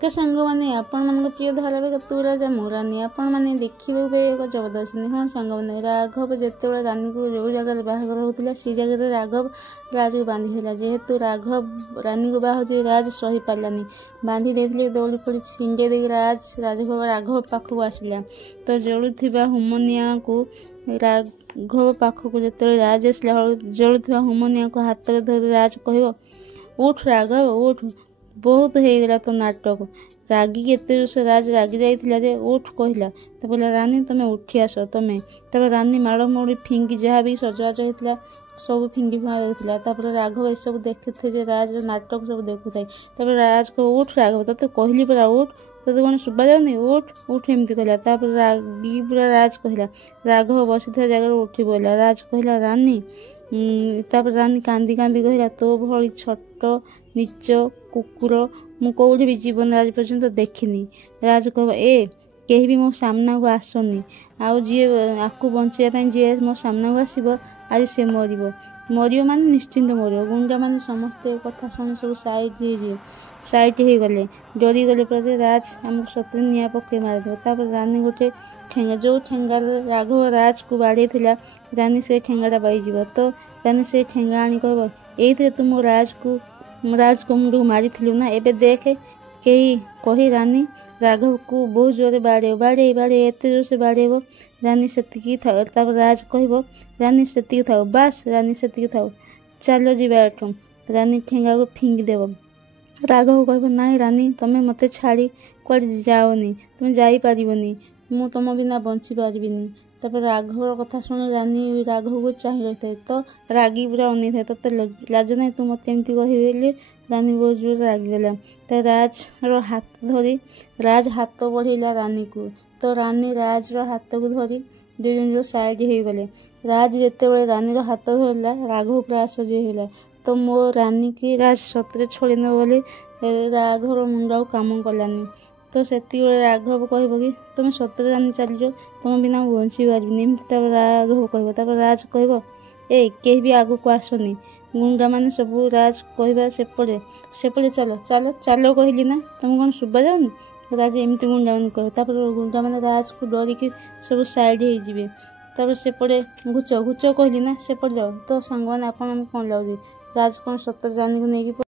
तो सांग मैंने आपण प्रिय धारावाहिक तू राजा मु रानी आपण मैंने देखा एक जबरदस्त हाँ सांग मैंने राघव जिते रानी को जो जगह बाहर होता से जगह राघव राज को बांधीला जेहेतु राघव रानी को बाहर राज सही पारानी बांधी देते दौड़ी पड़ी छिंगे दे राघव पाखक आसला तो जलुवा होमनिया को राघव पाखक जो राज आसला जलुवा होमनिया को हाथ में धर राज कह उठ राघव उठ बहुत हो गला तो नाटक रागी एत राज रागी जाइए उठ कहला तो बोला रानी तुम्हें उठी आस तुम्हें तब रानी माड़ मोड़ी फिंगी जहाँ भी सजबाज होता सब फिंगी फिंगा देता राघव ये सब देखते राज नाटक सब देखु तब राज कह उठ राघव तो कहली पूरा उठ तो कौन शुभा जाऊनी उठ उठ एमती कहला रागी पूरा राज कहला राघव बसी जगह उठी पड़ा राज कहला रानी रानी कांदी कांदी कहला तो भली छोट नीच कुकुर मु कौटी भी जीवन आज पर्यंत देखनी राज कह कहीं भी मो सामना को आसनी आउ जी आपको बचाई जी मो सामना को आसो आज से मर माने निश्चिंत मर गुंडा माने समस्ते कथा शुणी सब साइड हो गले डरी गले पूरा राज आमको सतरे निआ पकई मारिदेव रानी गोटे ठेंगा जो ठेंगा राघव राज को बाड़े रानी से ठेंगाटा पाइज तो रानी से ठेंगा आनी कह ये तुम राज को मुंड को मारी ना एबे देख कही कही रानी राघव को बहुत जोर बाड़े बाड़े बाड़े एत जोर से बाड़ेब रानी से राज कह रानी से था बास रानी से था चलो जीवा एठू रानी ठेंगा को फिंगी देव राघव कह ना रानी तुम्हें मत छाड़ी कड़े जाओनी तुम जापरनी मु तुम बिना बंची पारिनी राघव कथा शुणी रानी राघव को चाह रही है तो रागी पूरा अन था तो लाज ना तू मत एमती कहे रानी बहुत जोर रागिगला तो राज हाथ धरी राज हाथ बढ़ेला रानी को तो रानी राज हाथ को धरी दुई जन साइड हो गले राज जिते रानी हाथ धरला राघव पूरा आश्चर्य होला तो मो रानी की राज सतरे छोड़न बोले राघव मुंड आ काम कलानी तो से राघव कह कि तुम सतरे रानी चलीज तुम बिना बंची पार्बनी राघव कह राज कह कहीं भी आग को आसनी गुंडा माने सब राज कहवा सेपटे चलो चलो चलो कहली ना तुम कौन शुभा जाऊनी राज एमती गुंडा मान कह गुंडा माने राज को डरिकी सब साइड हो सेपटे घुच घुच कहली ना सेपटे जाओ तो सांग मैंने आप कौन लगे राज कौन सतरे रानी को नहीं